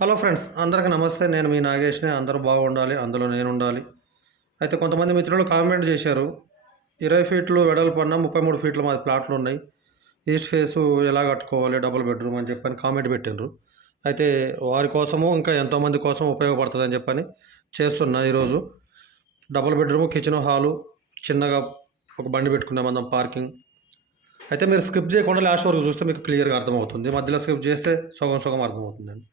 Hello friends అందరికీ నమస్తే. నేను మీ నాగేష్ని. అందరూ బాగుండాలి అందులో నేను ఉండాలి అయితే కొంతమంది మిత్రులు కామెంట్ చేశారు ఇరవై ఫీట్లు వెడల్పు అన్న ముప్పై మూడు ఫీట్లు మాది ప్లాట్లు ఉన్నాయి. ఈస్ట్ ఫేసు ఎలా కట్టుకోవాలి డబుల్ బెడ్రూమ్ అని చెప్పని కామెంట్ పెట్టిండ్రు. అయితే వారి కోసము ఇంకా ఎంతోమంది కోసం ఉపయోగపడుతుంది అని చెప్పని చేస్తున్నా ఈరోజు. డబుల్ బెడ్రూమ్ కిచెన్ హాలు చిన్నగా ఒక బండి పెట్టుకున్నాం మనం పార్కింగ్. అయితే మీరు స్కిప్ చేయకుండా లాస్ట్ వరకు చూస్తే మీకు క్లియర్గా అర్థమవుతుంది. మధ్యలో స్కిప్ చేస్తే సగం సగం అర్థమవుతుందండి.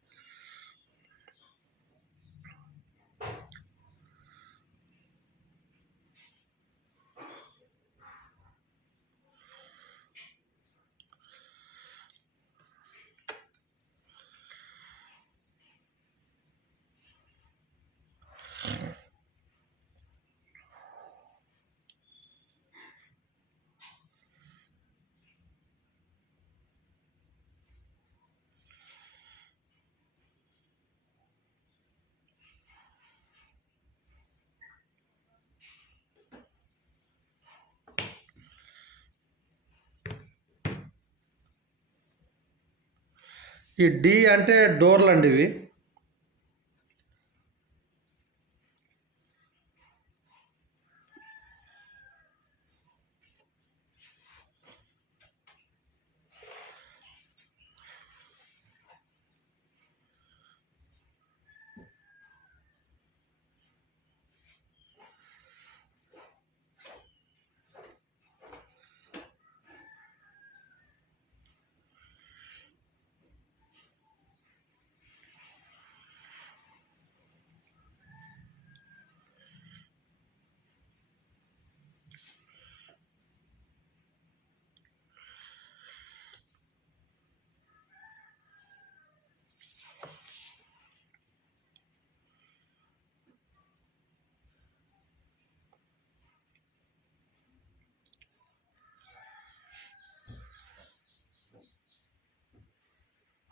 ఈ డి అంటే డోర్లు అండి ఇవి.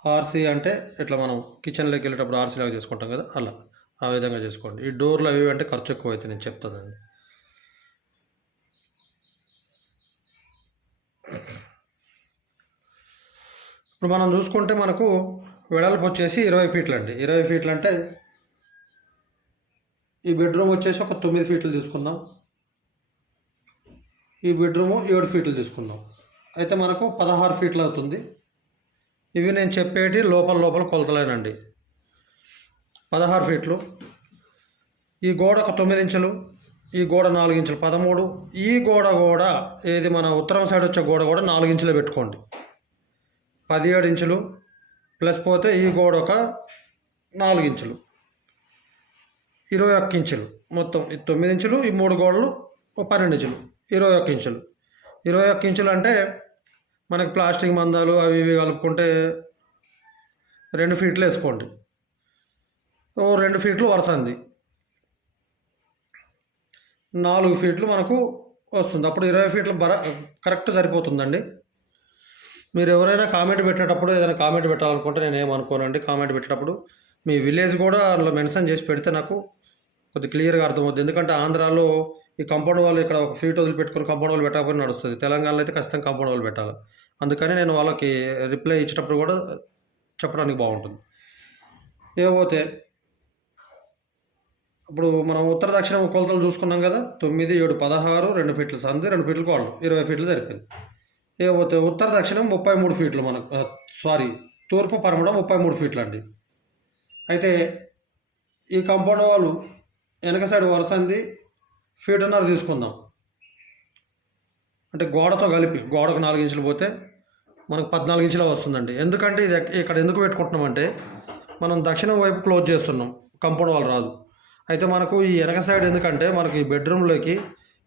ఆర్సీ అంటే ఇట్లా మనం కిచెన్లోకి వెళ్ళేటప్పుడు ఆర్సీ లాగా చేసుకుంటాం కదా అలా. ఆ విధంగా చేసుకోండి. ఈ డోర్లు అవి అంటే ఖర్చు ఎక్కువ అవుతుంది నేను చెప్తానండి. ఇప్పుడు మనం చూసుకుంటే మనకు వెడల్పు వచ్చేసి ఇరవై ఫీట్లు అండి ఇరవై ఫీట్లు అంటే ఈ బెడ్రూమ్ వచ్చేసి ఒక తొమ్మిది ఫీట్లు తీసుకుందాం. ఈ బెడ్రూము ఏడు ఫీట్లు తీసుకుందాం. అయితే మనకు పదహారు ఫీట్లు అవుతుంది. ఇవి నేను చెప్పేటి లోపల లోపల కొలతలేనండి. పదహారు ఫీట్లు. ఈ గోడ ఒక తొమ్మిది ఇంచులు ఈ గోడ నాలుగు ఇంచులు పదమూడు ఈ గోడ కూడా ఏది మన ఉత్తరం సైడ్ వచ్చే గోడ కూడా నాలుగు ఇంచులే పెట్టుకోండి. పదిహేడు ఇంచులు ప్లస్ పోతే ఈ గోడ ఒక నాలుగు ఇంచులు. ఇరవై ఒక్క ఇంచులు మొత్తం. ఈ తొమ్మిది ఇంచులు ఈ మూడు గోడలు ఒక పన్నెండు ఇంచులు. ఇరవై ఒక్క ఇంచులు. ఇరవై ఒక్క ఇంచులు అంటే మనకి ప్లాస్టిక్ మందాలు అవి ఇవి కలుపుకుంటే రెండు ఫీట్లు వేసుకోండి. ఓ రెండు ఫీట్లు వరసంది. నాలుగు ఫీట్లు మనకు వస్తుంది. అప్పుడు ఇరవై ఫీట్లు బర కరెక్ట్ సరిపోతుందండి. మీరు ఎవరైనా కామెంట్ పెట్టేటప్పుడు ఏదైనా కామెంట్ పెట్టాలనుకుంటే నేను ఏమనుకోనండి. కామెంట్ పెట్టేటప్పుడు మీ విలేజ్ కూడా అందులో మెన్షన్ చేసి పెడితే నాకు కొద్ది క్లియర్గా అర్థమవుతుంది ఎందుకంటే ఆంధ్రాలో ఈ కంపౌండ్ వాళ్ళు ఇక్కడ ఒక ఫీట్ వదిలిపెట్టుకుని కంపౌండ్ వాళ్ళు పెట్టకపోయినా నడుస్తుంది. తెలంగాణలో అయితే ఖచ్చితంగా కంపౌండ్ వాళ్ళు పెట్టాలి. అందుకని నేను వాళ్ళకి రిప్లై ఇచ్చేటప్పుడు కూడా చెప్పడానికి బాగుంటుంది. ఇకపోతే ఇప్పుడు మనం ఉత్తర దక్షిణ కొలతలు చూసుకున్నాం కదా తొమ్మిది ఏడు పదహారు రెండు ఫీట్లు సంది రెండు ఫీట్లు కోళ్ళు ఇరవై ఫీట్లు సరిపోయింది. ఇకపోతే ఉత్తర దక్షిణం ముప్పై మూడు ఫీట్లు మనకు సారీ తూర్పు పరమడం ముప్పై మూడు ఫీట్లు అండి. అయితే ఈ కంపౌండ్ వాళ్ళు వెనక సైడ్ వరసంది ఫీటున్నర తీసుకుందాం. అంటే గోడతో కలిపి గోడకు నాలుగు ఇంచులు పోతే మనకు పద్నాలుగు ఇంచుల వస్తుందండి. ఎందుకంటే ఇది ఎక్- ఇక్కడ ఎందుకు పెట్టుకుంటున్నామంటే మనం దక్షిణం వైపు క్లోజ్ చేస్తున్నాం కంపౌండ్ వాళ్ళు రాదు. అయితే మనకు ఈ వెనక సైడ్ ఎందుకంటే మనకి ఈ బెడ్రూమ్లోకి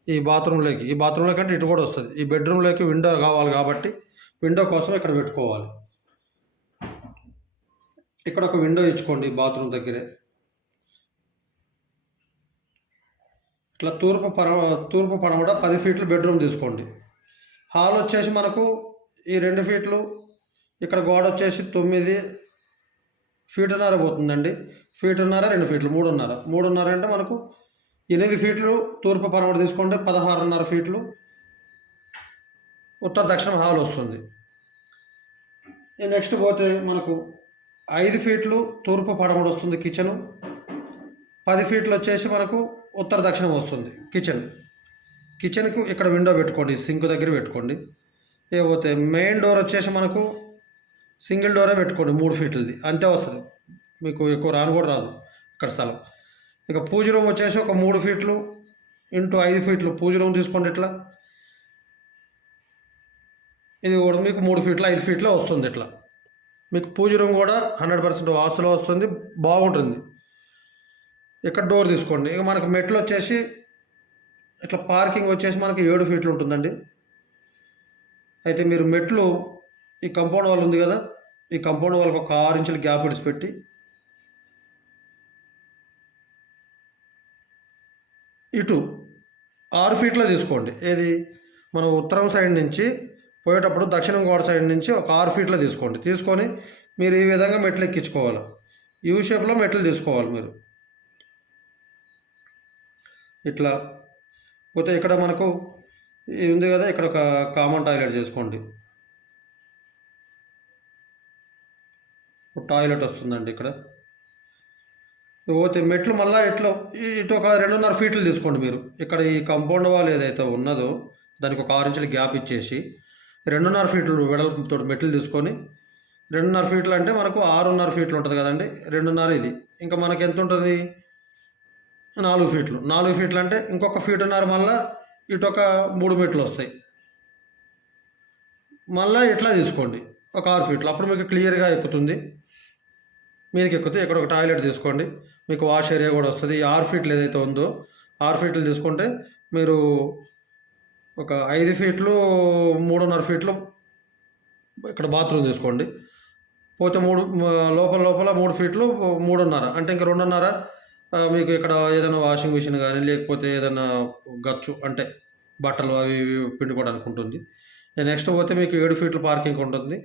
ఈ బాత్రూంలోకి ఈ బాత్రూంలోకి అంటే ఇటు కూడా వస్తుంది. ఈ బెడ్రూమ్లోకి విండో కావాలి కాబట్టి విండో కోసం ఇక్కడ పెట్టుకోవాలి. ఇక్కడ ఒక విండో ఇచ్చుకోండి బాత్రూమ్ దగ్గరే. ఇట్లా తూర్పు పర తూర్పు పడమట పది ఫీట్లు బెడ్రూమ్ తీసుకోండి. హాల్ వచ్చేసి మనకు ఈ రెండు ఫీట్లు ఇక్కడ గోడ వచ్చేసి తొమ్మిది ఫీటున్నర పోతుందండి. ఫీటున్నర రెండు ఫీట్లు మూడున్నర. మూడున్నర అంటే మనకు ఎనిమిది ఫీట్లు తూర్పు పడమట తీసుకుంటే పదహారున్నర ఫీట్లు. ఉత్తర దక్షిణం హాల్ వస్తుంది. నెక్స్ట్ పోతే మనకు ఐదు ఫీట్లు తూర్పు పడమడు వస్తుంది కిచెను. పది ఫీట్లు వచ్చేసి మనకు ఉత్తర దక్షిణం వస్తుంది. కిచెన్. కిచెన్కి ఇక్కడ విండో పెట్టుకోండి. సింక్ దగ్గర పెట్టుకోండి. ఏపోతే మెయిన్ డోర్ వచ్చేసి మనకు సింగిల్ డోరే పెట్టుకోండి. మూడు ఫీట్లది. అంతే వస్తుంది. మీకు ఎక్కువ రాను కూడా రాదు ఇక్కడ స్థలం. ఇక పూజ రూమ్ వచ్చేసి ఒక మూడు ఫీట్లు ఇంటూ ఐదు ఫీట్లు. పూజ రూమ్ తీసుకోండి ఇట్లా. ఇది కూడా మీకు మూడు ఫీట్లు ఐదు ఫీట్లో వస్తుంది ఇట్లా. మీకు పూజ రూమ్ కూడా హండ్రెడ్ పర్సెంట్ వాస్తులో వస్తుంది. బాగుంటుంది. ఇక్కడ డోర్ తీసుకోండి. ఇక మనకు మెట్లు వచ్చేసి ఇట్లా పార్కింగ్ వచ్చేసి మనకి ఏడు ఫీట్లు ఉంటుందండి. అయితే మీరు మెట్లు ఈ కంపౌండ్ వాల్ ఉంది కదా ఈ కంపౌండ్ వాళ్ళకి ఒక ఆరు ఇంచుల గ్యాప్ విడిచిపెట్టి ఇటు ఆరు ఫీట్లో తీసుకోండి. ఏది? మనం ఉత్తరం సైడ్ నుంచి పోయేటప్పుడు దక్షిణం గోడ సైడ్ నుంచి ఒక ఆరు ఫీట్లో తీసుకోండి. తీసుకొని మీరు ఈ విధంగా మెట్లు ఎక్కించుకోవాలి. యూ షేప్లో మెట్లు తీసుకోవాలి మీరు. ఇట్లా. పోతే ఇక్కడ మనకు ఇది ఉంది కదా ఇక్కడ ఒక కామన్ టాయిలెట్ చేసుకోండి. టాయిలెట్ వస్తుందండి ఇక్కడ. పోతే మెట్లు మళ్ళీ ఇట్లా ఇటు ఒక రెండున్నర ఫీట్లు తీసుకోండి మీరు. ఇక్కడ ఈ కంపౌండ్ వాల్ ఏదైతే ఉన్నదో దానికి ఒక ఆరు గ్యాప్ ఇచ్చేసి రెండున్నర ఫీట్లు వెడల్పుతో మెట్లు తీసుకొని రెండున్నర ఫీట్లు అంటే మనకు ఆరున్నర ఫీట్లు ఉంటుంది కదండి రెండున్నర ఇది. ఇంకా మనకి ఎంత ఉంటుంది? నాలుగు ఫీట్లు. నాలుగు ఫీట్లు అంటే ఇంకొక ఫీటున్నర మళ్ళా ఇటు ఒక మూడు మీటర్లు వస్తాయి. మళ్ళీ ఇట్లా తీసుకోండి. ఒక ఆరు ఫీట్లు. అప్పుడు మీకు క్లియర్గా ఎక్కుతుంది. మీదకి ఎక్కుతే ఇక్కడ ఒక టాయిలెట్ తీసుకోండి. మీకు వాష్ ఏరియా కూడా వస్తుంది. ఈ ఆరు ఫీట్లు ఏదైతే ఉందో ఆరు ఫీట్లు తీసుకుంటే మీరు ఒక ఐదు ఫీట్లు మూడున్నర ఫీట్లు ఇక్కడ బాత్రూమ్ తీసుకోండి. పోతే మూడు లోపల లోపల మూడు ఫీట్లు మూడున్నర. అంటే ఇంకా రెండున్నర మీకు ఇక్కడ ఏదైనా వాషింగ్ మిషన్ కానీ లేకపోతే ఏదైనా గచ్చు అంటే బట్టలు అవి ఇవి పిండుకోవడానికి ఉంటుంది. నెక్స్ట్ పోతే మీకు ఏడు ఫీట్లు పార్కింగ్ ఉంటుంది.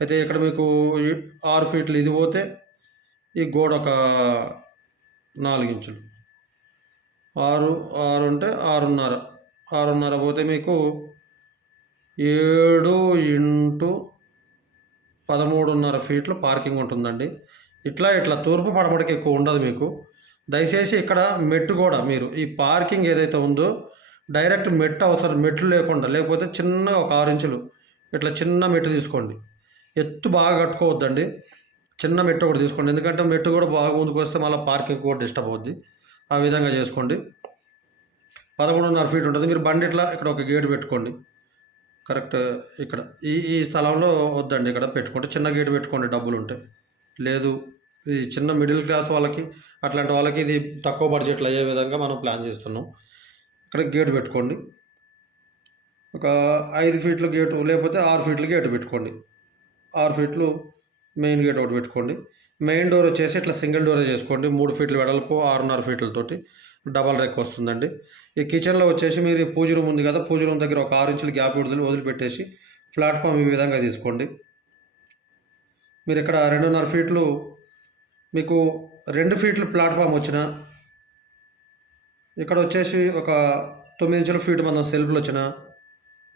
అయితే ఇక్కడ మీకు ఆరు ఫీట్లు ఇది పోతే ఈ గోడ ఒక నాలుగు ఇంచులు. ఆరు ఆరు అంటే ఆరున్నర. ఆరున్నర పోతే మీకు ఏడు ఇంటూ పదమూడున్నర ఫీట్లు పార్కింగ్ ఉంటుందండి. ఇట్లా ఇట్లా తూర్పు పడమటికి ఎక్కువ ఉండదు మీకు. దయచేసి ఇక్కడ మెట్టు కూడా మీరు ఈ పార్కింగ్ ఏదైతే ఉందో డైరెక్ట్ మెట్టు అవసరం మెట్లు లేకుండా లేకపోతే చిన్నగా ఒక ఆరు ఇంచులు ఇట్లా చిన్న మెట్టు తీసుకోండి. ఎత్తు బాగా కట్టుకోవద్దండి. చిన్న మెట్టు ఒకటి తీసుకోండి. ఎందుకంటే మెట్టు కూడా బాగా ముందుకు వస్తే మళ్ళీ పార్కింగ్ కూడా డిస్టర్బ్ అవుద్ది. ఆ విధంగా చేసుకోండి. పదమూడున్నర ఫీట్ ఉంటుంది. మీరు బండి ఇట్లా ఇక్కడ ఒక గేట్ పెట్టుకోండి. కరెక్ట్ ఇక్కడ. ఈ ఈ స్థలంలో వద్దండి ఇక్కడ పెట్టుకుంటే. చిన్న గేటు పెట్టుకోండి. డబ్బులు ఉంటే లేదు ఇది చిన్న మిడిల్ క్లాస్ వాళ్ళకి అట్లాంటి వాళ్ళకి ఇది తక్కువ బడ్జెట్లో అయ్యే విధంగా మనం ప్లాన్ చేస్తున్నాం. ఇక్కడ గేట్ పెట్టుకోండి. ఒక ఐదు ఫీట్లు గేటు లేకపోతే ఆరు ఫీట్లు గేటు పెట్టుకోండి. ఆరు ఫీట్లు మెయిన్ గేట్ ఒకటి పెట్టుకోండి. మెయిన్ డోర్ వచ్చేసి ఇట్లా సింగిల్ డోర్ చేసుకోండి. మూడు ఫీట్లు వెడల్పు ఆరున్నర ఫీట్లతోటి డబల్ రెక్ వస్తుందండి. ఈ కిచెన్లో వచ్చేసి మీరు పూజ రూమ్ ఉంది కదా పూజ రూమ్ దగ్గర ఒక ఆరు ఇంచులు గ్యాప్ విడుదల వదిలిపెట్టేసి ప్లాట్ఫామ్ ఈ విధంగా తీసుకోండి. మీరు ఇక్కడ రెండున్నర ఫీట్లు మీకు రెండు ఫీట్లు ప్లాట్ఫామ్ వచ్చిన ఇక్కడ వచ్చేసి ఒక తొమ్మిది ఇంచుల ఫీట్ మనం సెల్ఫ్లు వచ్చిన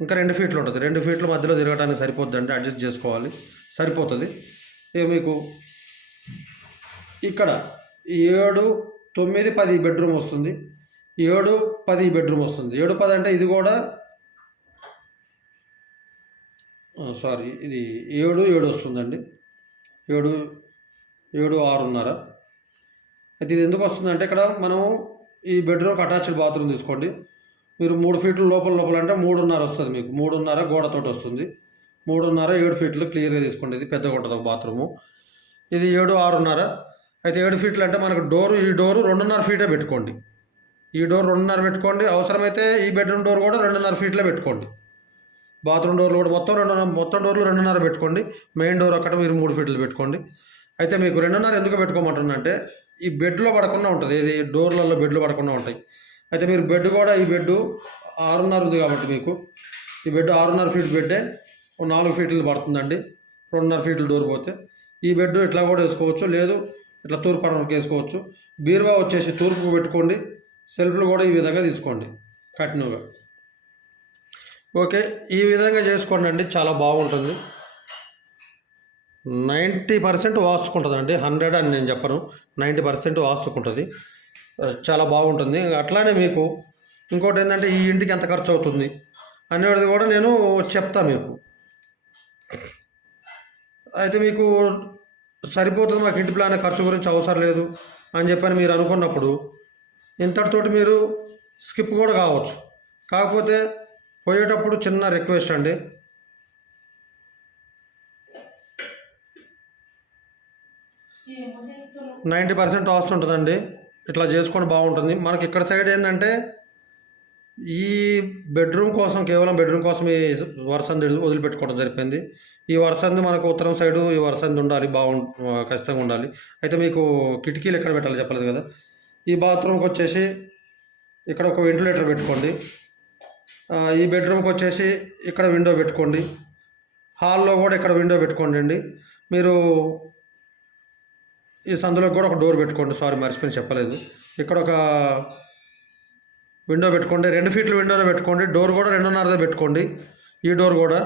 ఇంకా రెండు ఫీట్లు ఉంటుంది. రెండు ఫీట్ల మధ్యలో తిరగడానికి సరిపోద్ది అంటే అడ్జస్ట్ చేసుకోవాలి. సరిపోతుంది. ఇక మీకు ఇక్కడ ఏడు తొమ్మిది పది బెడ్రూమ్ వస్తుంది. ఏడు పది బెడ్రూమ్ వస్తుంది. ఏడు పది అంటే ఇది కూడా సారీ ఇది ఏడు ఏడు వస్తుందండి. ఏడు ఏడు ఆరున్నర. అయితే ఇది ఎందుకు వస్తుందంటే ఇక్కడ మనం ఈ బెడ్రూమ్కి అటాచ్డ్ బాత్రూమ్ తీసుకోండి. మీరు మూడు ఫీట్ల లోపల లోపల అంటే మూడున్నర వస్తుంది మీకు. మూడున్నర గోడతోటి వస్తుంది. మూడున్నర ఏడు ఫీట్లు క్లియర్గా తీసుకోండి. ఇది పెద్దగా ఉంటుంది ఒక బాత్రూము. ఇది ఏడు ఆరున్నర. అయితే ఏడు ఫీట్లు అంటే మనకు డోరు ఈ డోరు రెండున్నర ఫీటే పెట్టుకోండి. ఈ డోర్ రెండున్నర పెట్టుకోండి. అవసరమైతే ఈ బెడ్రూమ్ డోర్ కూడా రెండున్నర ఫీట్లే పెట్టుకోండి. బాత్రూమ్ డోర్లు కూడా మొత్తం రెండున్నర మొత్తం డోర్లు రెండున్నర పెట్టుకోండి. మెయిన్ డోర్ అక్కడ మీరు మూడు ఫీట్లు పెట్టుకోండి. అయితే మీకు రెండున్నర ఎందుకు పెట్టుకోమంటున్నారంటే ఈ బెడ్లో పడకుండా ఉంటుంది. ఇది డోర్లలో బెడ్లు పడకుండా ఉంటాయి. అయితే మీరు బెడ్ కూడా ఈ బెడ్ ఆరున్నర ఉంది కాబట్టి మీకు ఈ బెడ్ ఆరున్నర ఫీట్ బెడ్డే నాలుగు ఫీట్లు పడుతుందండి. రెండున్నర ఫీట్లు డోర్ పోతే. ఈ బెడ్ ఇట్లా కూడా వేసుకోవచ్చు. లేదు ఇట్లా తూర్పు పడమకి వేసుకోవచ్చు. బీరువా వచ్చేసి తూర్పు పెట్టుకోండి. సెల్ఫ్లు కూడా ఈ విధంగా తీసుకోండి. కంటిన్యూగా. ఓకే ఈ విధంగా చేసుకోండి అండి. చాలా బాగుంటుంది. Ninety percent వాస్తుకుంటుందండి. హండ్రెడ్ అని నేను చెప్పను. నైంటీ పర్సెంట్ వాస్తుకుంటుంది. చాలా బాగుంటుంది. అట్లానే మీకు ఇంకోటి ఏంటంటే ఈ ఇంటికి ఎంత ఖర్చు అవుతుంది అనేది కూడా నేను చెప్తా మీకు. అయితే మీకు సరిపోతుంది మాకు ఇంటి ప్లాన్ ఖర్చు గురించి అవసరం లేదు అని చెప్పని మీరు అనుకున్నప్పుడు ఇంతటితోటి మీరు స్కిప్ కూడా కావచ్చు. కాకపోతే పోయేటప్పుడు చిన్న రిక్వెస్ట్ అండి. నైంటీ పర్సెంట్ టాస్ట్ ఉంటుందండి. ఇట్లా చేసుకొని బాగుంటుంది. మనకి ఇక్కడ సైడ్ ఏంటంటే ఈ బెడ్రూమ్ కోసం కేవలం బెడ్రూమ్ కోసం ఈ వరసంది వదిలిపెట్టుకోవడం జరిపింది ఈ వరసంది మనకు ఉత్తరం సైడు ఈ వరసంది ఉండాలి బాగు ఖచ్చితంగా ఉండాలి. అయితే మీకు కిటికీలు ఎక్కడ పెట్టాలి చెప్పలేదు కదా. ఈ బాత్రూమ్కి వచ్చేసి ఇక్కడ ఒక వెంటిలేటర్ పెట్టుకోండి. ఈ బెడ్రూమ్కి వచ్చేసి ఇక్కడ విండో పెట్టుకోండి. హాల్లో కూడా ఇక్కడ విండో పెట్టుకోండి అండి. మీరు ఈ సందులోకి కూడా ఒక డోర్ పెట్టుకోండి. సారీ మర్చిపోయి చెప్పలేదు. ఇక్కడ ఒక విండో పెట్టుకోండి. రెండు ఫీట్ల విండోనే పెట్టుకోండి. డోర్ కూడా రెండున్నరదే పెట్టుకోండి. ఈ డోర్ కూడా.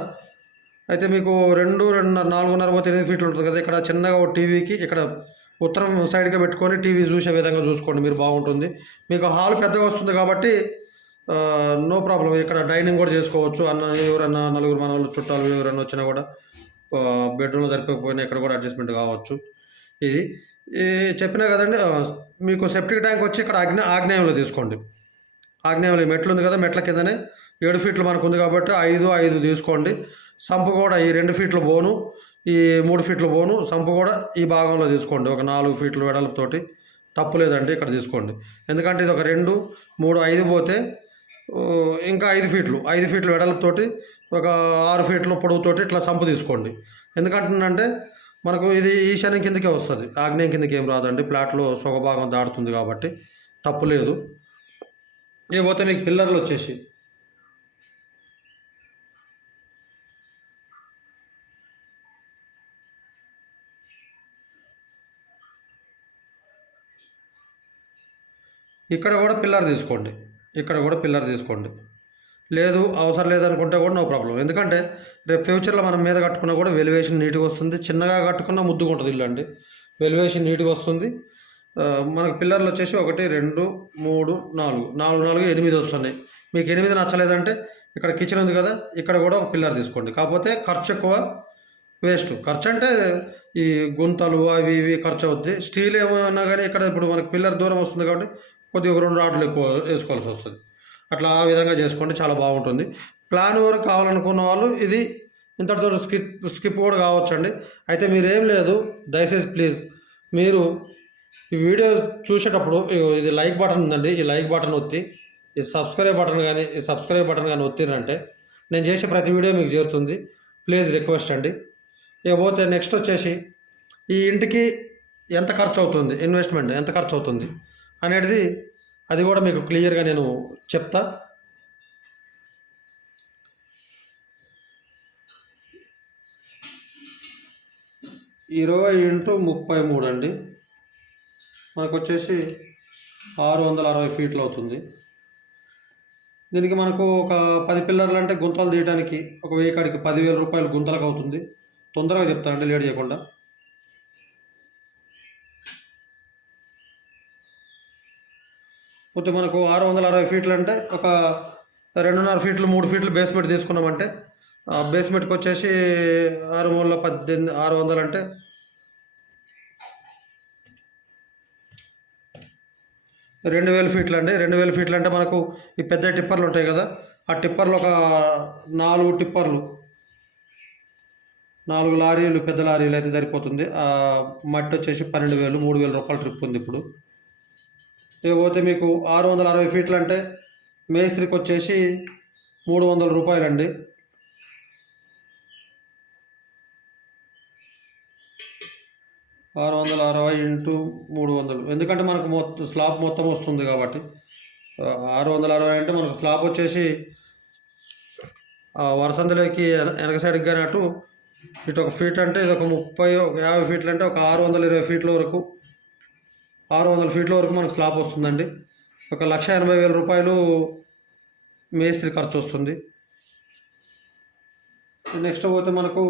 అయితే మీకు రెండు రెండున్నర నాలుగున్నర పోతే ఎనిమిది ఫీట్లు ఉంటుంది కదా. ఇక్కడ చిన్నగా ఒక టీవీకి ఇక్కడ ఉత్తరం సైడ్గా పెట్టుకొని టీవీ చూసే విధంగా చూసుకోండి. మీరు బాగుంటుంది. మీకు హాల్ పెద్దగా వస్తుంది కాబట్టి నో ప్రాబ్లం ఇక్కడ డైనింగ్ కూడా చేసుకోవచ్చు. అన్న ఎవరన్నా నలుగురు మన వాళ్ళు చుట్టాలు ఎవరన్నా వచ్చినా కూడా బెడ్రూమ్లో సరిపోయినా ఇక్కడ కూడా అడ్జస్ట్మెంట్ కావచ్చు. ఇది. ఈ చెప్పినా కదండి మీకు సెప్టిక్ ట్యాంక్ వచ్చి ఇక్కడ ఆగ్నే ఆగ్నేయంలో తీసుకోండి. ఆగ్నేయంలో మెట్లు ఉంది కదా మెట్ల కిందనే ఏడు ఫీట్లు మనకు ఉంది కాబట్టి ఐదు ఐదు తీసుకోండి. సంపు కూడా ఈ రెండు ఫీట్లు బోను ఈ మూడు ఫీట్లు బోను సంపు కూడా ఈ భాగంలో తీసుకోండి. ఒక నాలుగు ఫీట్లు వెడల్పుతోటి తప్పు లేదండి ఇక్కడ తీసుకోండి. ఎందుకంటే ఇది ఒక రెండు మూడు ఐదు పోతే ఇంకా ఐదు ఫీట్లు ఐదు ఫీట్లు వెడల్పుతోటి ఒక ఆరు ఫీట్లు పొడవుతోటి ఇట్లా సంపు తీసుకోండి. ఎందుకంటే మనకు ఇది ఈశాన్యం కిందకే వస్తుంది. ఆగ్నేయం కిందకి ఏం రాదండి. ప్లాట్లో సొగభాగం దాడుతుంది కాబట్టి తప్పు లేదు. ఇకపోతే మీకు పిల్లర్లు వచ్చేసి. ఇక్కడ కూడా పిల్లర్ తీసుకోండి. ఇక్కడ కూడా పిల్లర్ తీసుకోండి. లేదు అవసరం లేదనుకుంటే కూడా నో ప్రాబ్లం ఎందుకంటే రేపు ఫ్యూచర్లో మనం మీద కట్టుకున్నా కూడా వెలివేషన్ నీట్గా వస్తుంది. చిన్నగా కట్టుకున్నా ముద్దుగా ఉంటుంది ఇల్లు అండి వెలివేషన్ నీట్గా వస్తుంది. మనకు పిల్లర్లు వచ్చేసి ఒకటి రెండు మూడు నాలుగు. నాలుగు నాలుగు ఎనిమిది వస్తున్నాయి. మీకు ఎనిమిది నచ్చలేదంటే ఇక్కడ కిచెన్ ఉంది కదా ఇక్కడ కూడా ఒక పిల్లర్ తీసుకోండి. కాకపోతే ఖర్చు ఎక్కువ వేస్ట్ ఖర్చు అంటే ఈ గుంతలు అవి ఇవి ఖర్చు అవుద్ది. స్టీల్ ఏమైనా కానీ ఇక్కడ ఇప్పుడు మనకి పిల్లర్ దూరం వస్తుంది కాబట్టి కొద్దిగా రెండు రాడ్లు ఎక్కువ వేసుకోవాల్సి వస్తుంది. అట్లా ఆ విధంగా చేసుకోండి చాలా బాగుంటుంది. ప్లాన్ వరకు కావాలనుకున్న వాళ్ళు ఇది ఇంతటితో స్కిప్ స్కిప్ కూడా కావచ్చండి. అయితే మీరేం లేదు దయచేసి ప్లీజ్ మీరు ఈ వీడియో చూసేటప్పుడు ఇది లైక్ బటన్ ఉందండి. ఈ లైక్ బటన్ ఒత్తి ఈ సబ్స్క్రైబ్ బటన్ కానీ ఈ సబ్స్క్రైబ్ బటన్ కానీ ఒత్తిరంటే నేను చేసే ప్రతి వీడియో మీకు చేరుతుంది. ప్లీజ్ రిక్వెస్ట్ అండి. ఇకపోతే నెక్స్ట్ వచ్చేసి ఈ ఇంటికి ఎంత ఖర్చు అవుతుంది ఇన్వెస్ట్మెంట్ ఎంత ఖర్చు అవుతుంది అనేది అది కూడా మీకు క్లియర్గా నేను చెప్తా. ఇరవై ఇంటూ ముప్పై మూడు అండి. మనకు వచ్చేసి ఆరు వందల అరవై ఫీట్లు అవుతుంది. దీనికి మనకు ఒక పది పిల్లర్లు అంటే గుంతలు తీయడానికి ఒక వెయ్యి కాడికి పదివేల రూపాయలు గుంతలకు అవుతుంది. తొందరగా చెప్తానండి లేట్ చేయకుండా. పోతే మనకు ఆరు వందల అరవై ఫీట్లు అంటే ఒక రెండున్నర ఫీట్లు మూడు ఫీట్లు బేస్మెంట్ తీసుకున్నామంటే ఆ బేస్మెంట్కి వచ్చేసి ఆరు మూడులో పద్దెనిమిది ఆరు వందలు అంటే రెండు వేల ఫీట్లు అండి రెండు వేల ఫీట్లు అంటే మనకు ఈ పెద్ద టిప్పర్లు ఉంటాయి కదా ఆ టిప్పర్లు ఒక నాలుగు టిప్పర్లు నాలుగు లారీలు పెద్ద లారీలు అయితే సరిపోతుంది. మట్టి వచ్చేసి పన్నెండు వేలు మూడు వేల రూపాయల ట్రిప్ ఉంది ఇప్పుడు. ఇకపోతే మీకు ఆరు వందల అరవై ఫీట్లు అంటే మేస్త్రికి వచ్చేసి మూడు వందల రూపాయలండి. ఆరు వందల అరవై ఇంటూ మూడు వందలు ఎందుకంటే మనకు మొత్తం స్లాబ్ మొత్తం వస్తుంది కాబట్టి. ఆరు వందల అరవై అంటే మనకు స్లాబ్ వచ్చేసి వరసందలోకి వరసందులోకి వెనక సైడ్కి కానీ అటు ఇటు ఒక ఫీట్ అంటే ఇది ఒక ముప్పై యాభై ఫీట్లు అంటే ఒక ఆరు వందల ఇరవై ఫీట్ల వరకు ఆరు వందల ఫీట్ల వరకు మనకు స్లాబ్ వస్తుందండి. ఒక లక్ష ఎనభై వేల రూపాయలు మేస్త్రి ఖర్చు వస్తుంది. నెక్స్ట్ పోతే మనకు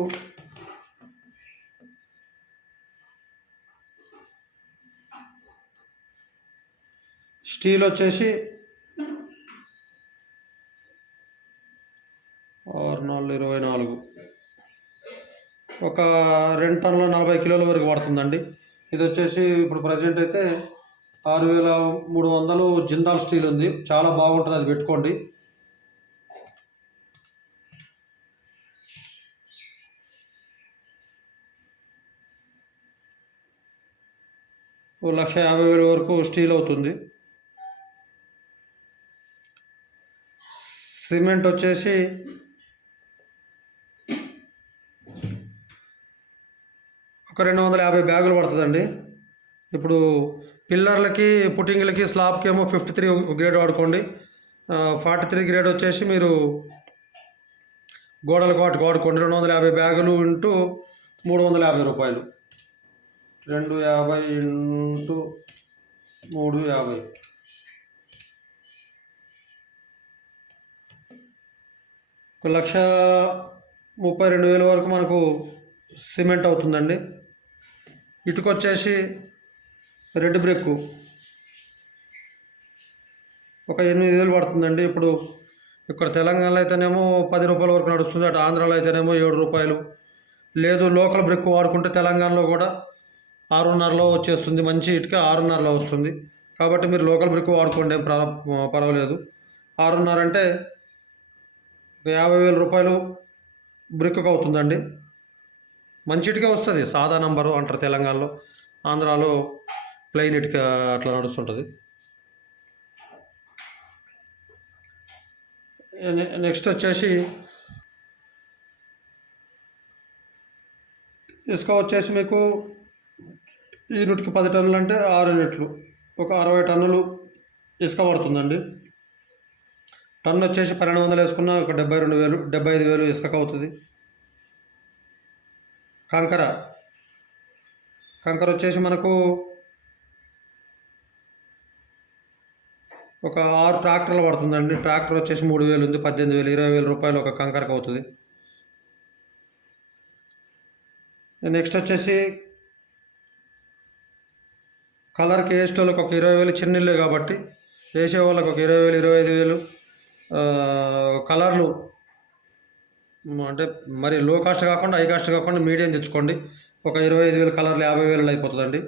స్టీల్ వచ్చేసి ఆరు నాలుగు ఇరవై నాలుగు. ఒక రెండు టన్నుల నలభై కిలోల వరకు పడుతుందండి. ఇది వచ్చేసి ఇప్పుడు ప్రజెంట్ అయితే ఆరు వేల మూడు వందలు జిందాల్ స్టీల్ ఉంది. చాలా బాగుంటుంది అది పెట్టుకోండి. ఓ లక్ష యాభై వేల వరకు స్టీల్ అవుతుంది. సిమెంట్ వచ్చేసి ఒక రెండు వందల యాభై బ్యాగులు పడుతుందండి. ఇప్పుడు పిల్లర్లకి పుట్టింగ్లకి స్లాబ్కి ఏమో ఫిఫ్టీ త్రీ గ్రేడ్ వాడుకోండి. ఫార్టీ త్రీ గ్రేడ్ వచ్చేసి మీరు గోడలకు వాటికి వాడుకోండి. రెండు వందల యాభై బ్యాగులు ఇంటూ మూడు వందల యాభై రూపాయలు. రెండు యాభై ఇంటూ మూడు యాభై. ఒక లక్ష ముప్పై రెండు వేల వరకు మనకు సిమెంట్ అవుతుందండి. ఇటుకొచ్చేసి రెడ్ బ్రిక్. ఒక ఎనిమిది వేలు పడుతుందండి. ఇప్పుడు ఇక్కడ తెలంగాణలో అయితేనేమో పది రూపాయల వరకు నడుస్తుంది. అటు ఆంధ్రాలో అయితేనేమో ఏడు రూపాయలు. లేదు లోకల్ బ్రిక్ వాడుకుంటే తెలంగాణలో కూడా ఆరున్నరలో వచ్చేస్తుంది. మంచి ఇటుక ఆరున్నరలో వస్తుంది. కాబట్టి మీరు లోకల్ బ్రిక్ వాడుకోండి. ఏం పర్వాలేదు. ఆరున్నర అంటే ఒక యాభై వేల రూపాయలు బ్రిక్కు అవుతుందండి. మంచి ఇటుక వస్తుంది. సాదా నంబరు అంటారు తెలంగాణలో. ఆంధ్రాలో ప్లెయిన్ ఇటుక అట్లా నడుస్తుంటుంది. నెక్స్ట్ వచ్చేసి ఇసుక వచ్చేసి మీకు యూనిట్కి పది టన్నులు అంటే ఆరు యూనిట్లు. ఒక అరవై టన్నులు ఇసుక పడుతుందండి. టన్ను వచ్చేసి పన్నెండు వందలు వేసుకున్న ఒక డెబ్బై రెండు వేలు డెబ్బై ఐదు వేలు ఇసుక అవుతుంది. కంకర. కంకర వచ్చేసి మనకు ఒక ఆరు ట్రాక్టర్లు పడుతుందండి. ట్రాక్టర్ వచ్చేసి మూడు వేలు ఉంది పద్దెనిమిది వేలు ఇరవై వేల రూపాయలు ఒక కంకరకు అవుతుంది. నెక్స్ట్ వచ్చేసి కలర్కి వేసే వాళ్ళకి ఒక ఇరవై వేలు చిన్నిళ్ళే కాబట్టి వేసే వాళ్ళకి ఒక ఇరవై వేలు ఇరవై ఐదు వేలు కలర్లు అంటే మరి లో కాస్ట్ కాకుండా హై కాస్ట్ కాకుండా మీడియం తెచ్చుకోండి. ఒక ఇరవై ఐదు వేల కలర్లు యాభై వేలు అయిపోతుందండి.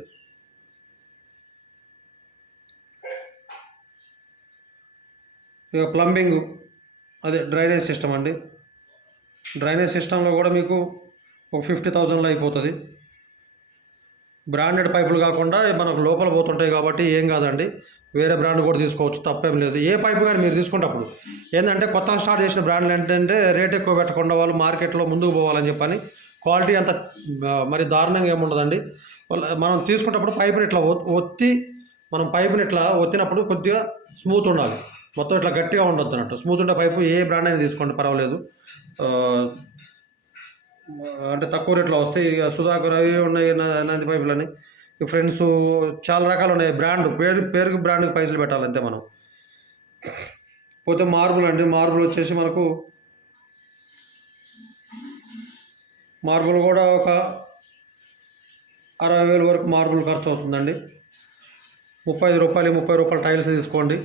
ఇక ప్లంబింగ్ అదే డ్రైనేజ్ సిస్టమ్ అండి. డ్రైనేజ్ సిస్టంలో కూడా మీకు ఒక ఫిఫ్టీ థౌజండ్లో అయిపోతుంది. బ్రాండెడ్ పైపులు కాకుండా మనకు లోపల పోతుంటాయి కాబట్టి ఏం కాదండి. వేరే బ్రాండ్ కూడా తీసుకోవచ్చు తప్పేం లేదు. ఏ పైపు కానీ మీరు తీసుకుంటప్పుడు ఏంటంటే కొత్తగా స్టార్ట్ చేసిన బ్రాండ్లు ఏంటంటే రేట్ ఎక్కువ పెట్టకుండా వాళ్ళు మార్కెట్లో ముందుకు పోవాలని చెప్పని క్వాలిటీ అంత మరి దారుణంగా ఏముండదండి. మనం తీసుకున్నప్పుడు పైపుని ఇట్లా ఒత్తి మనం పైపుని ఇట్లా ఒత్తినప్పుడు కొద్దిగా స్మూత్ ఉండాలి. మొత్తం ఇట్లా గట్టిగా ఉండొద్దు అన్నట్టు. స్మూత్ ఉండే పైపు ఏ బ్రాండ్ అయినా తీసుకోండి పర్వాలేదు. అంటే తక్కువ రేట్లో వస్తాయి. ఇక సుధాకర్ అవి ఉన్నాయి నంది పైపులని ఫ్రెండ్స్ చాలా రకాలు ఉన్నాయి. బ్రాండ్ పేరు పేరుకి బ్రాండ్కి పైసలు పెట్టాలి అంతే మనం. పోతే మార్బుల్ అండి. మార్బుల్ వచ్చేసి మనకు మార్బుల్ కూడా ఒక అరవై వేల వరకు మార్బుల్ ఖర్చు అవుతుందండి. ముప్పై ఐదు రూపాయలు ముప్పై రూపాయలు టైల్స్ తీసుకోండి.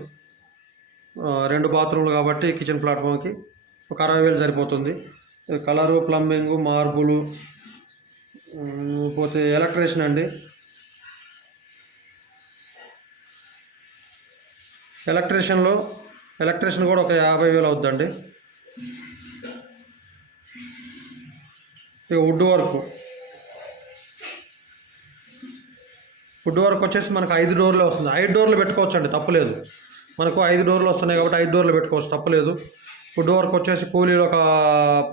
రెండు బాత్రూమ్లు కాబట్టి కిచెన్ ప్లాట్ఫామ్కి ఒక అరవై వేలు సరిపోతుంది. కలరు ప్లంబింగు మార్బులు పోతే ఎలక్ట్రీషియన్ అండి. ఎలక్ట్రీషియన్లో ఎలక్ట్రీషియన్ కూడా ఒక యాభై వేలు అవుద్దండి. ఇక వుడ్ వర్క్. వుడ్ వర్క్ వచ్చేసి మనకు ఐదు డోర్లే వస్తుంది. ఐదు డోర్లు పెట్టుకోవచ్చు అండి తప్పులేదు. మనకు ఐదు డోర్లు వస్తున్నాయి కాబట్టి ఐదు డోర్లు పెట్టుకోవచ్చు తప్పులేదు. వుడ్ వర్క్ వచ్చేసి కూలీలు ఒక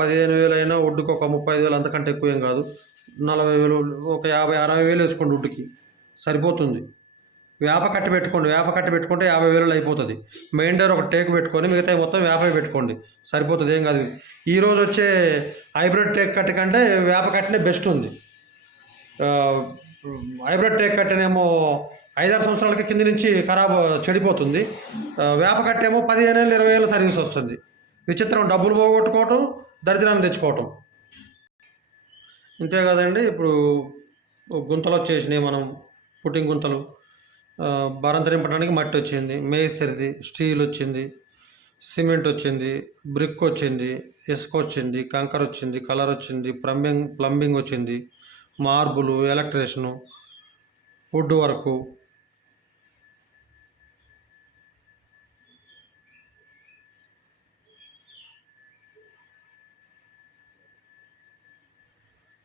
పదిహేను వేలు అయినా వుడ్కి ఒక ముప్పై ఐదు వేలు అంతకంటే ఎక్కువ ఏం కాదు. నలభై వేలు ఒక యాభై అరవై వేలు వేసుకోండి వుడ్కి. సరిపోతుంది. వేప కట్టి పెట్టుకోండి వేప కట్టి పెట్టుకుంటే యాభై వేలు అయిపోతుంది. మెయిన్ డోర్ ఒక టేక్ పెట్టుకొని మిగతా మొత్తం వేప పెట్టుకోండి. సరిపోతుంది ఏం కాదు. ఈ వచ్చే హైబ్రిడ్ టేక్ కట్ట కంటే వేప కట్టనే బెస్ట్ ఉంది. హైబ్రిడ్ టేక్ కట్టనేమో ఐదారు సంవత్సరాలకి కింద నుంచి ఖరాబ్ చెడిపోతుంది. వేప కట్టేమో పదిహేను వేలు ఇరవై వేలు సర్వీస్ వస్తుంది. విచిత్రం డబ్బులు పోగొట్టుకోవటం దరిద్రాన్ని తెచ్చుకోవటం. ఇంతే కదండి ఇప్పుడు గుంతలు వచ్చేసినాయి మనం పుట్టింగ్ గుంతలు. భారం బరంత మట్టి వచ్చింది మేస్త్రిది స్టీల్ వచ్చింది సిమెంట్ వచ్చింది బ్రిక్ వచ్చింది ఇసుక వచ్చింది కంకర వచ్చింది కలర్ వచ్చింది ప్లంబింగ్ ప్లంబింగ్ వచ్చింది మార్బులు ఎలక్ట్రిషను వుడ్ వర్కు.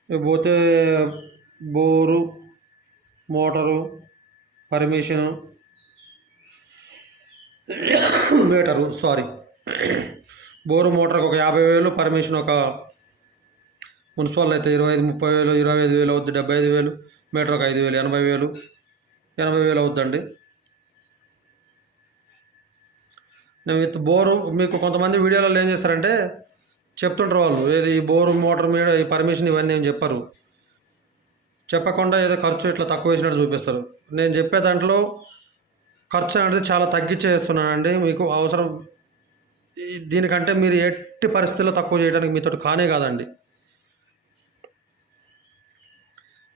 ఇక పోతే bore motor permission meter sorry bore మోటార్కి ఒక యాభై వేలు పర్మిషన్ ఒక మున్సిపల్ అయితే ఇరవై ఐదు ముప్పై వేలు ఇరవై ఐదు వేలు అవుద్ది డెబ్బై ఐదు వేలు మీటర్ ఒక ఐదు వేలు ఎనభై వేలు ఎనభై వేలు అవుద్దండి. నేను విత్ బోరు మీకు కొంతమంది వీడియోలలో ఏం చేస్తారంటే చెప్తుంటారు వాళ్ళు ఏది ఈ బోరు మోటార్ మీద ఈ పర్మిషన్ ఇవన్నీ ఏం చెప్పరు. చెప్పకుండా ఏదో ఖర్చు ఇట్లా తక్కువ వేసినట్టు చూపిస్తారు. నేను చెప్పే దాంట్లో ఖర్చు అనేది చాలా తగ్గించేస్తున్నానండి. మీకు అవసరం దీనికంటే మీరు ఎట్టి పరిస్థితుల్లో తక్కువ చేయడానికి మీతో కానే కాదండి.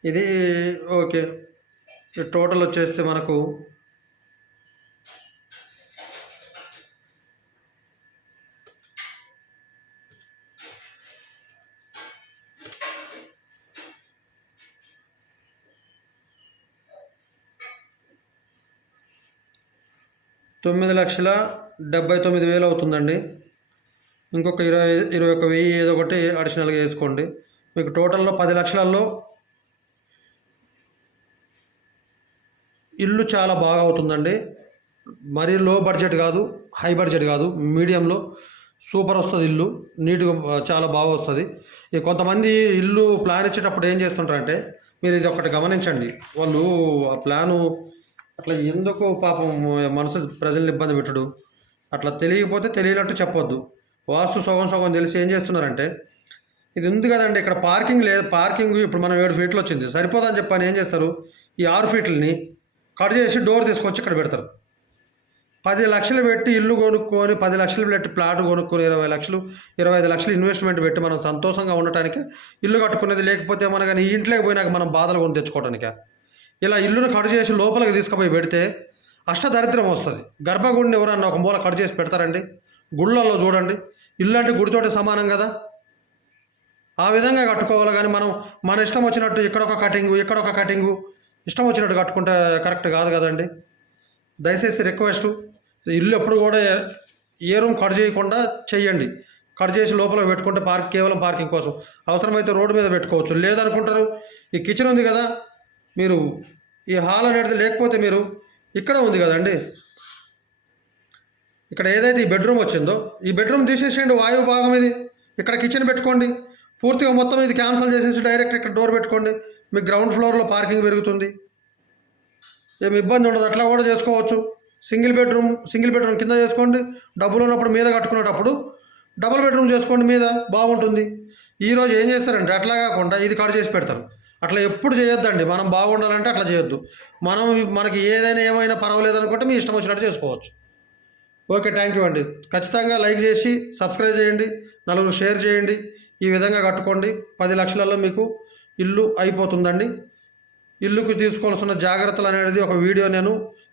ఇది ఓకే. టోటల్ వచ్చేస్తే మనకు తొమ్మిది లక్షల డెబ్బై తొమ్మిది వేలు అవుతుందండి. ఇంకొక ఇరవై ఇరవై ఒక వెయ్యి ఏదో ఒకటి అడిషనల్గా వేసుకోండి. మీకు టోటల్లో పది లక్షలలో ఇల్లు చాలా బాగా అవుతుందండి. మరీ లో బడ్జెట్ కాదు హై బడ్జెట్ కాదు మీడియంలో సూపర్ వస్తుంది ఇల్లు నీట్గా చాలా బాగా వస్తుంది. ఈ కొంతమంది ఇల్లు ప్లాన్ ఇచ్చేటప్పుడు ఏం చేస్తుంటారంటే మీరు ఇది ఒకటి గమనించండి. వాళ్ళు ఆ ప్లాను అట్లా ఎందుకు పాపం మనసు ప్రజల్ని ఇబ్బంది పెట్టడు? అట్లా తెలియకపోతే తెలియనట్టు చెప్పొద్దు. వాస్తు సగం సగం తెలిసి ఏం చేస్తున్నారంటే ఇది ఉంది కదండి ఇక్కడ పార్కింగ్ లేదు పార్కింగ్ ఇప్పుడు మనం ఏడు ఫీట్లు వచ్చింది. సరిపోదని చెప్పని ఏం చేస్తారు? ఈ ఆరు ఫీట్లని కట్ చేసి డోర్ తీసుకొచ్చి ఇక్కడ పెడతారు. పది లక్షలు పెట్టి ఇల్లు కొనుక్కొని పది లక్షలు పెట్టి ప్లాట్ కొనుక్కొని ఇరవై లక్షలు ఇరవై ఐదు లక్షలు ఇన్వెస్ట్మెంట్ పెట్టి మనం సంతోషంగా ఉండటానికి ఇల్లు కట్టుకునేది లేకపోతే మన కానీ ఈ ఇంట్లోకి పోయినాక మనం బాధలు కొని తెచ్చుకోవటానికే? ఇలా ఇల్లును కట్ చేసి లోపలికి తీసుకుపోయి పెడితే అష్టదరిద్రం వస్తుంది. గర్భగుడిని ఎవరన్నా ఒక మూల కట్ చేసి పెడతారండి? గుళ్ళల్లో చూడండి. ఇల్లు అంటే గుడితోటి సమానం కదా? ఆ విధంగా కట్టుకోవాలి కానీ మనం మన ఇష్టం వచ్చినట్టు ఇక్కడ ఒక కటింగు ఇక్కడ ఒక కటింగు ఇష్టం వచ్చినట్టు కట్టుకుంటే కరెక్ట్ కాదు కదండి? దయచేసి రిక్వెస్ట్ ఇల్లు ఎప్పుడు కూడా ఏ రూమ్ కట్ చేయకుండా చెయ్యండి. కట్ చేసి లోపల పెట్టుకుంటే పార్క్ కేవలం పార్కింగ్ కోసం. అవసరమైతే రోడ్డు మీద పెట్టుకోవచ్చు. లేదనుకుంటారు ఈ కిచెన్ ఉంది కదా మీరు ఈ హాల్ అనేది లేకపోతే మీరు ఇక్కడ ఉంది కదండి. ఇక్కడ ఏదైతే ఈ బెడ్రూమ్ వచ్చిందో ఈ బెడ్రూమ్ తీసేసేయండి వాయువు భాగం ఇది. ఇక్కడ కిచెన్ పెట్టుకోండి. పూర్తిగా మొత్తం ఇది క్యాన్సిల్ చేసేసి డైరెక్ట్ ఇక్కడ డోర్ పెట్టుకోండి. మీకు గ్రౌండ్ ఫ్లోర్లో పార్కింగ్ పెరుగుతుంది. ఏం ఇబ్బంది ఉండదు అట్లా కూడా చేసుకోవచ్చు. సింగిల్ బెడ్రూమ్ సింగిల్ బెడ్రూమ్ కింద చేసుకోండి. డబ్బులు ఉన్నప్పుడు మీద కట్టుకునేటప్పుడు డబుల్ బెడ్రూమ్ చేసుకోండి మీద బాగుంటుంది. ఈరోజు ఏం చేస్తారంటే అట్లా కాకుండా ఇది కట్ చేసి పెడతారు. అట్లా ఎప్పుడు చేయొద్దండి. మనం బాగుండాలంటే అట్లా చేయొద్దు. మనం మనకి ఏదైనా ఏమైనా పర్వాలేదు అనుకుంటే మీ ఇష్టం వచ్చినట్టు చేసుకోవచ్చు. ఓకే థ్యాంక్ యూ అండి. ఖచ్చితంగా లైక్ చేసి సబ్స్క్రైబ్ చేయండి నలుగురు షేర్ చేయండి ఈ విధంగా కట్టుకోండి. పది లక్షలలో మీకు ఇల్లు అయిపోతుందండి. ఇల్లుకు తీసుకోవాల్సిన జాగ్రత్తలు అనేది ఒక వీడియో నేను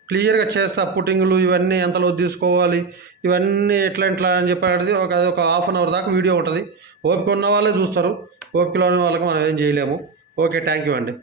క్లియర్గా చేస్తా. పుట్టింగులు ఇవన్నీ ఎంతలో తీసుకోవాలి ఇవన్నీ ఎట్లా ఎట్లా అని చెప్పి అనేది ఒక ఒక హాఫ్ అన్ అవర్ దాకా వీడియో ఉంటుంది. ఓపిక ఉన్న వాళ్ళే చూస్తారు. ఓపిక లేని వాళ్ళకి మనం ఏం చేయలేము. ఓకే థ్యాంక్ యూ అండి